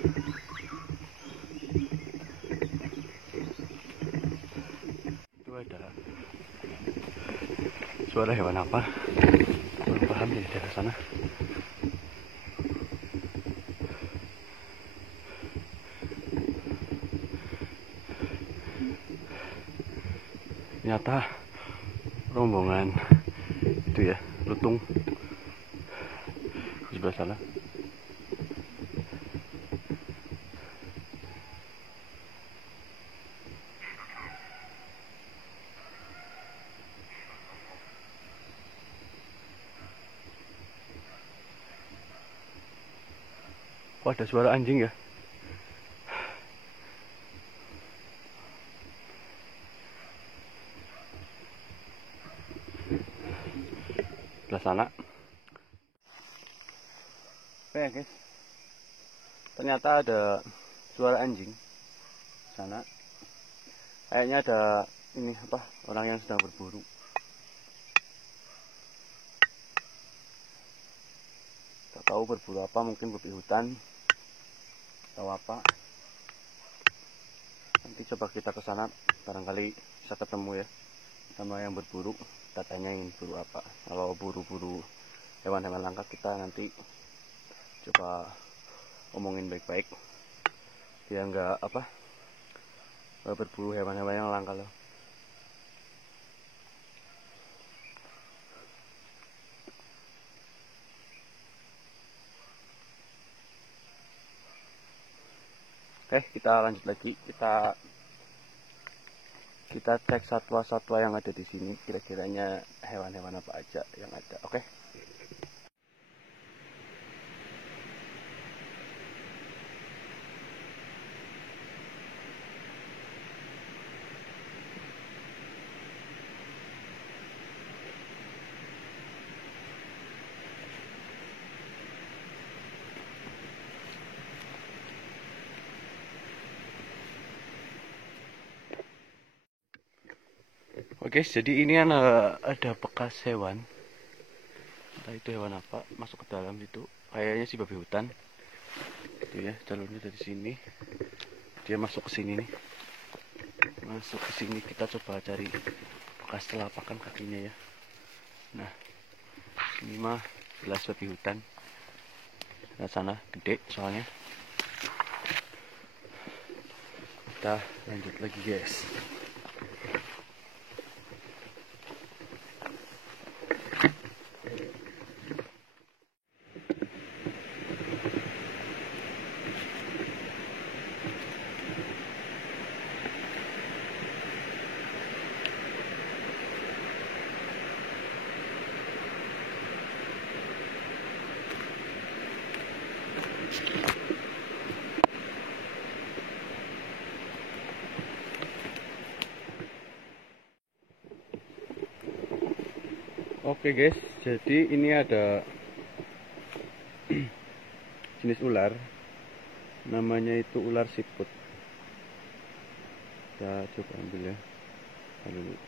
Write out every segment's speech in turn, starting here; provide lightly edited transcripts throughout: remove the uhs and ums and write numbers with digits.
Itu ada suara hewan apa? Kurang paham di daerah sana. Ternyata rombongan itu ya, lutung di sebelah sana. Oh, ada suara anjing ya. Sebelah sana. Oke ya guys, ternyata ada suara anjing sana. Kayaknya ada ini apa, orang yang sedang berburu. Tak tahu berburu apa, mungkin babi hutan atau apa. Nanti coba kita ke sana, barangkali bisa ketemu ya sama yang berburu. Kita tanyain buru apa. Kalau buru-buru hewan-hewan langka, kita nanti coba omongin baik-baik dia nggak apa berburu hewan-hewan yang langka loh. Oke, kita lanjut lagi. Kita cek satwa-satwa yang ada di sini, kira-kiranya hewan-hewan apa aja yang ada. Oke. Oke, jadi ini ada bekas hewan. Entah itu hewan apa, masuk ke dalam itu. Kayaknya sih babi hutan. Itu ya, jalurnya dari sini. Dia masuk ke sini nih. Masuk ke sini, kita coba cari bekas telapakan kakinya ya. Nah, ini mah jelas babi hutan. Nah, sana gede soalnya. Kita lanjut lagi guys. Oke guys, jadi ini ada jenis ular, namanya itu ular siput. Kita coba ambil ya. Lalu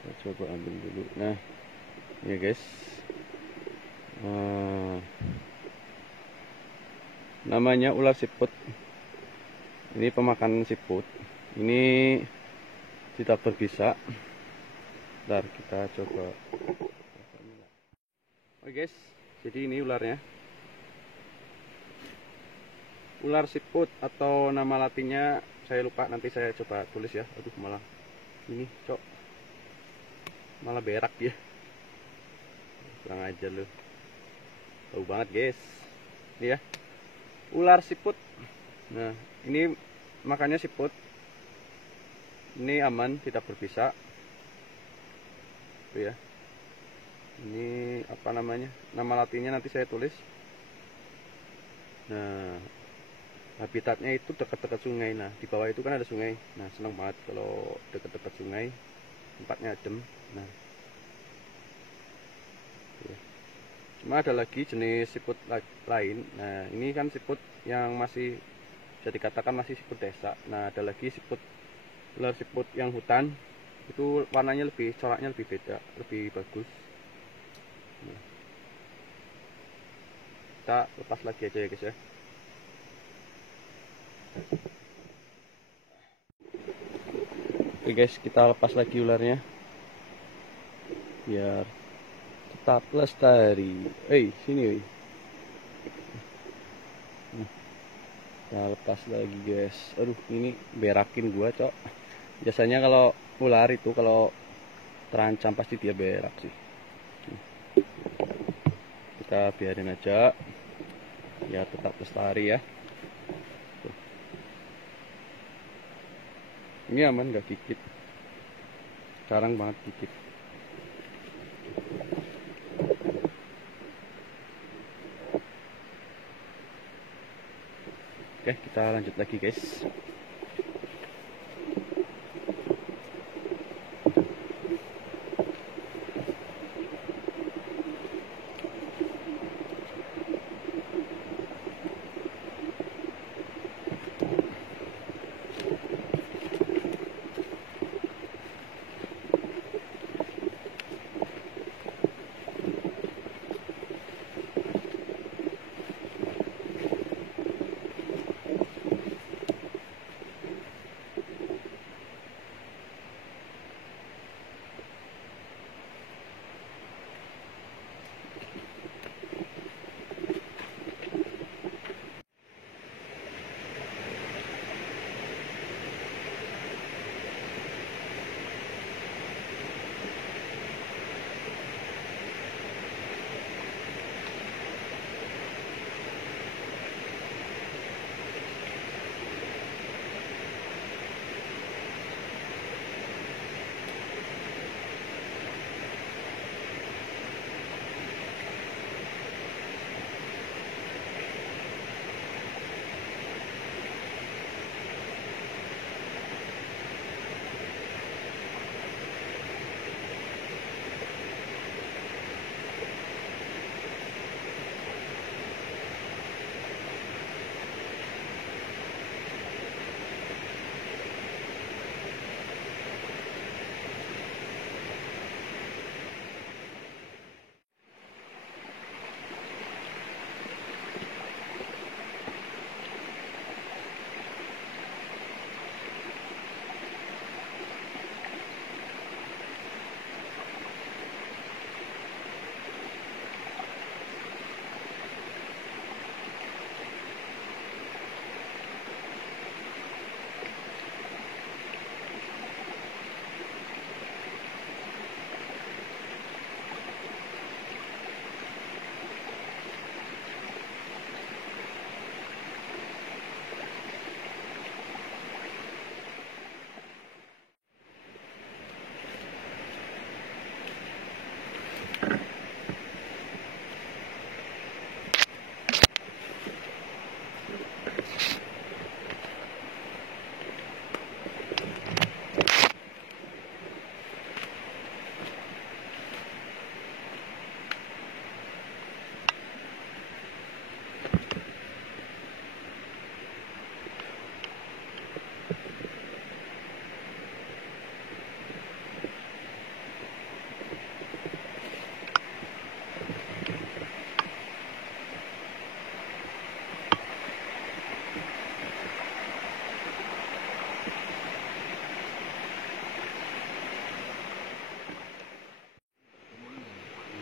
kita coba ambil dulu. Nah, ya guys, namanya ular siput. Ini pemakan siput. Ini tidak berbisa. Bentar, kita coba. Oke guys, jadi ini ularnya. Ular siput atau nama latinnya saya lupa, nanti saya coba tulis ya. Aduh, malah ini cok, malah berak dia. Kurang aja loh. Tahu banget guys. Ini ya, ular siput. Nah, ini makannya siput. Ini aman, tidak berbisa. Tuh ya. Ini apa namanya? Nama latinnya nanti saya tulis. Nah, habitatnya itu dekat-dekat sungai. Nah, di bawah itu kan ada sungai. Nah, senang banget kalau dekat-dekat sungai, tempatnya adem. Nah, ya. Cuma ada lagi jenis siput lain. Nah, ini kan siput yang masih bisa dikatakan masih siput desa. Nah, ada lagi siput ular siput yang hutan itu warnanya lebih, coraknya lebih beda, lebih bagus. Kita lepas lagi aja ya guys ya. Oke guys, kita lepas lagi ularnya biar tetap lestari. Sini woi. Kita lepas lagi guys. Aduh, ini berakin gua cok. Biasanya kalau ular itu kalau terancam pasti dia berak sih. Kita biarin aja biar tetap lestari ya. Tuh. Ini aman, gak gigit. Jarang banget gigit. Oke, kita lanjut lagi guys.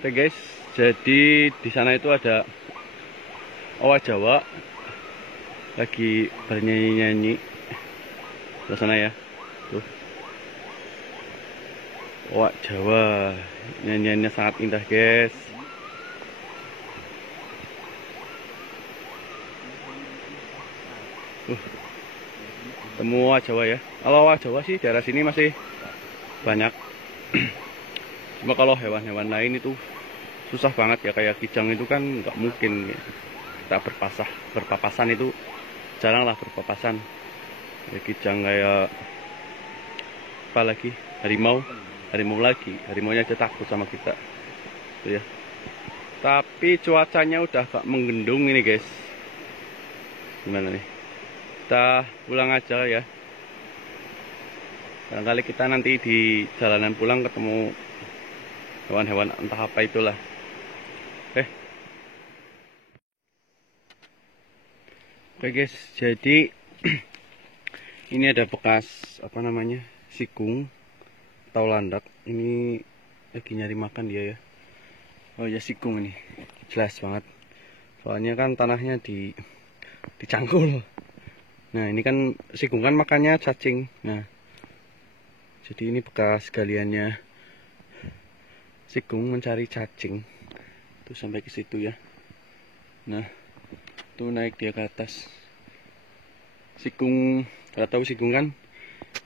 Oke guys, jadi di sana itu ada owa Jawa lagi bernyanyi-nyanyi di sana ya. Tuh. Owa Jawa nyanyiannya sangat indah guys. Temu owa Jawa ya. Kalau owa Jawa sih daerah sini masih banyak. Cuma kalau hewan-hewan lain itu susah banget ya, kayak kijang itu kan nggak mungkin ya. Kita berpapasan itu jarang lah berpapasan. Ya, kijang kayak apa lagi, harimau lagi, harimaunya aja takut sama kita tuh ya. Tapi cuacanya udah agak menggendung ini guys. Gimana nih, kita pulang aja ya. Barangkali kita nanti di jalanan pulang ketemu hewan-hewan entah apa itulah. Oke guys, jadi ini ada bekas apa namanya sikung atau landak. Ini lagi nyari makan dia ya. Oh ya, sikung ini jelas banget. Soalnya kan tanahnya dicangkul. Nah ini kan sikung kan makannya cacing. Nah jadi ini bekas galiannya sikung mencari cacing. Tuh sampai ke situ ya. Nah tuh naik dia ke atas. Sikung, gak tahu sikung kan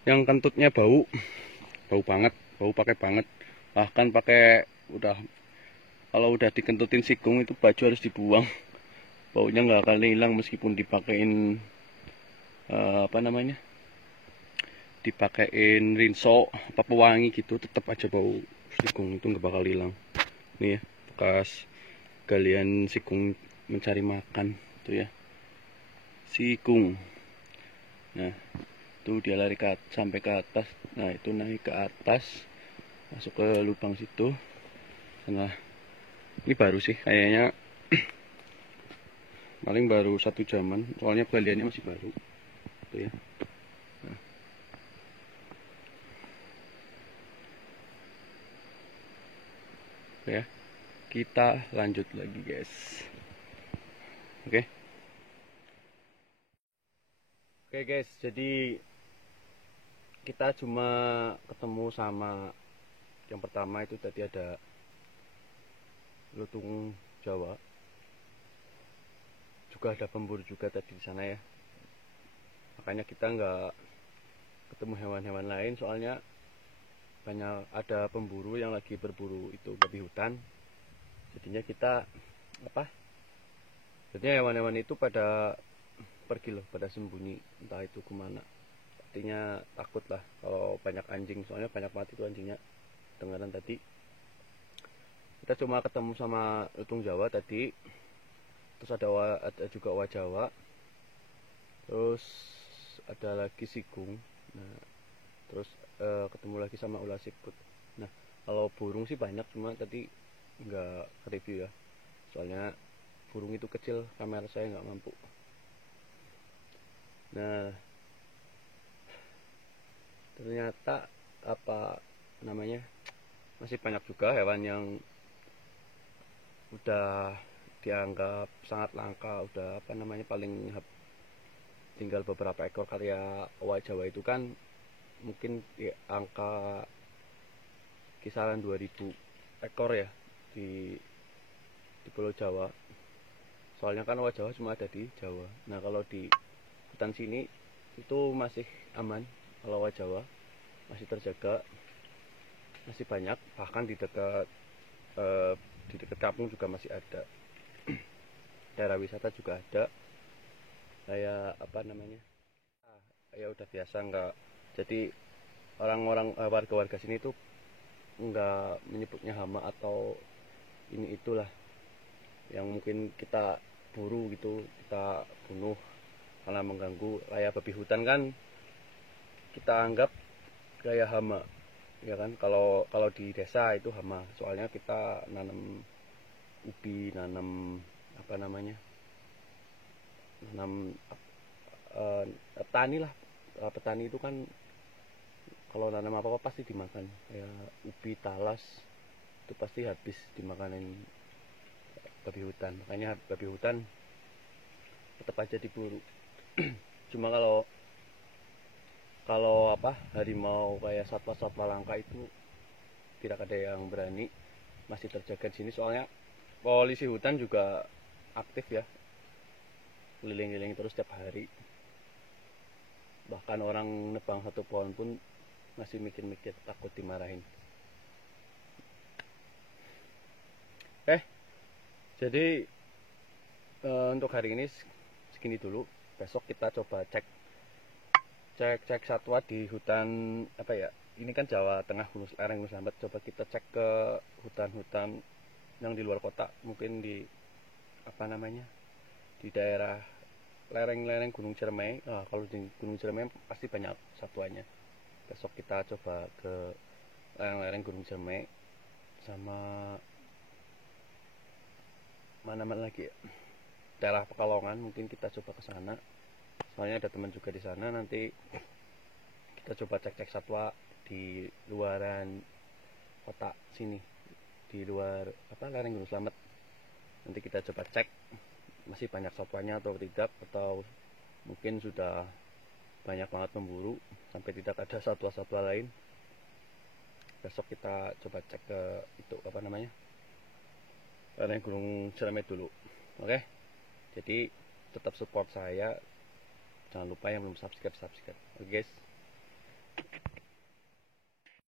yang kentutnya bau banget, bau pakai banget. Bahkan pakai kalau udah dikentutin sikung itu baju harus dibuang. Baunya nggak akan hilang meskipun dipakein apa namanya, dipakein rinso apa pewangi gitu, tetap aja bau sikung itu nggak bakal hilang. Nih ya, bekas galian sikung mencari makan tuh ya, sikung. Nah tuh dia lari sampai ke atas. Nah itu naik ke atas, masuk ke lubang situ. Nah ini baru sih kayaknya, paling baru 1 jaman, soalnya galiannya masih baru tuh ya. Nah. Ya kita lanjut lagi guys. Oke guys, jadi kita cuma ketemu sama yang pertama itu tadi ada lutung Jawa, juga ada pemburu juga tadi di sana ya. Makanya kita nggak ketemu hewan-hewan lain, soalnya banyak ada pemburu yang lagi berburu itu babi hutan. Jadinya kita apa? Jadinya hewan-hewan itu pada pergi loh, pada sembunyi entah itu kemana. Artinya takut lah kalau banyak anjing, soalnya banyak mati tuh anjingnya dengaran tadi. Kita cuma ketemu sama lutung Jawa tadi, terus ada juga owa Jawa, terus ada lagi sikung. Nah terus ketemu lagi sama ular siput. Nah kalau burung sih banyak, cuma tadi nggak review ya, soalnya burung itu kecil, kamera saya nggak mampu. Nah ternyata apa namanya, masih banyak juga hewan yang udah dianggap sangat langka, udah apa namanya paling tinggal beberapa ekor. Karya owa Jawa itu kan mungkin di angka kisaran 2000 ekor ya di Pulau Jawa. Soalnya kan owa Jawa cuma ada di Jawa. Nah kalau di hutan sini itu masih aman. Kalau owa Jawa masih terjaga, masih banyak. Bahkan di dekat kampung juga masih ada. Daerah wisata juga ada. Kayak apa namanya, ya udah biasa, nggak, jadi orang-orang warga-warga sini tuh nggak menyebutnya hama atau ini itulah yang mungkin kita buru gitu, kita bunuh karena mengganggu. Kayak babi hutan kan kita anggap kayak hama ya kan, kalau kalau di desa itu hama, soalnya kita nanam ubi, nanam apa namanya, nanam petani lah. Petani itu kan kalau nanam apa apa pasti dimakan, kayak ubi, talas itu pasti habis dimakanin babi hutan. Makanya babi hutan tetap aja diburu. Cuma kalau kalau apa, harimau kayak satwa-satwa langka itu tidak ada yang berani, masih terjaga di sini. Soalnya polisi hutan juga aktif ya, keliling-keliling terus setiap hari. Bahkan orang nebang satu pohon pun masih mikir-mikir, takut dimarahin. Jadi untuk hari ini segini dulu. Besok kita coba cek satwa di hutan apa ya, ini kan Jawa Tengah, lereng Gunung Slamet. Coba kita cek ke hutan-hutan yang di luar kota, mungkin di apa namanya, di daerah lereng-lereng Gunung Ciremai. Kalau di Gunung Ciremai pasti banyak satwanya. Besok kita coba ke lereng-lereng Gunung Ciremai sama mana-mana lagi ya, daerah Pekalongan mungkin kita coba ke sana. Soalnya ada teman juga di sana. Nanti kita coba cek-cek satwa di luaran kota sini, di luar lereng Gunung Slamet. Nanti kita coba cek masih banyak satwanya atau tidak, atau mungkin sudah banyak banget memburu sampai tidak ada satwa-satwa lain. Besok kita coba cek ke itu lereng Gunung Ciremai dulu. Oke, jadi tetap support saya, jangan lupa yang belum subscribe. Oke guys.